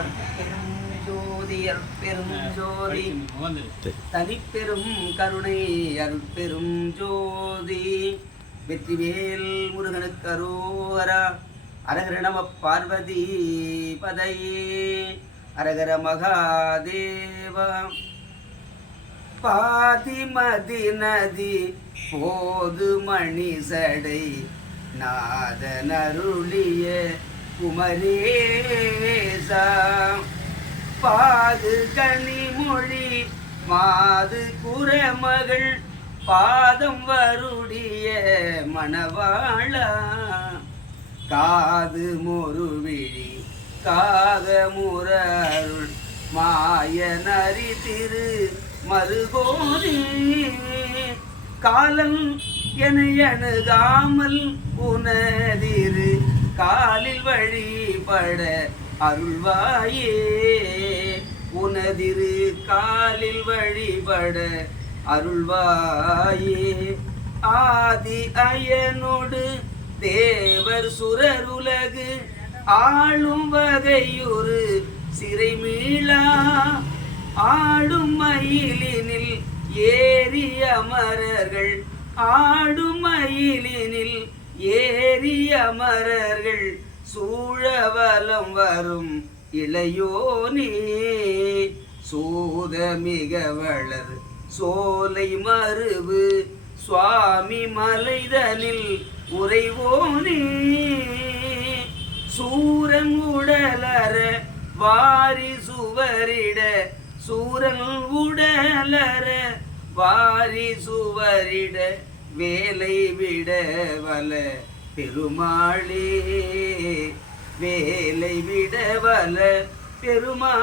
அருட்பெரும் ஜோதி. தனிப்பெரும் கருணை அருட்பெரும் ஜோதி. வெற்றிவேல் முருகனுக்கு அரோகரா அரகர நம பார்வதி பதையே. அரகர மகாதேவா. பாதிமதி நதி போது மணி சடை நாதனருளிய குமரேசா பாது கனிமொழி மாது குரமகள் பாதம் வருடிய மணவாளா. காது மொருவிழி காக முரருள் மாய நரி திரு மருகோதி. காலம் என அணுகாமல் உனதிரு காலில் வழிபட அருள்வாயே. உனதிரு காலில் வழிபட அருள்வாயே. ஆதி அயனோடு தேவர் சுரருலகு ஆளும் வகையொரு சிறை மீளா ஆடும் மயிலினில் ஏறி அமரர்கள் ஆடும் மயிலினில் ஏறி அமரர்கள் சூழவலம் வரும் இளையோனே. சூத மிக வளர் சோலை மறுவு சுவாமி மலைதனில் உறைவோனே. சூரன் உடலற வாரி சுவரிட சூரன் உடலற வாரி சுவரிட வேலை விட வல பெருமாளே வேலை விட வல பெருமாளே.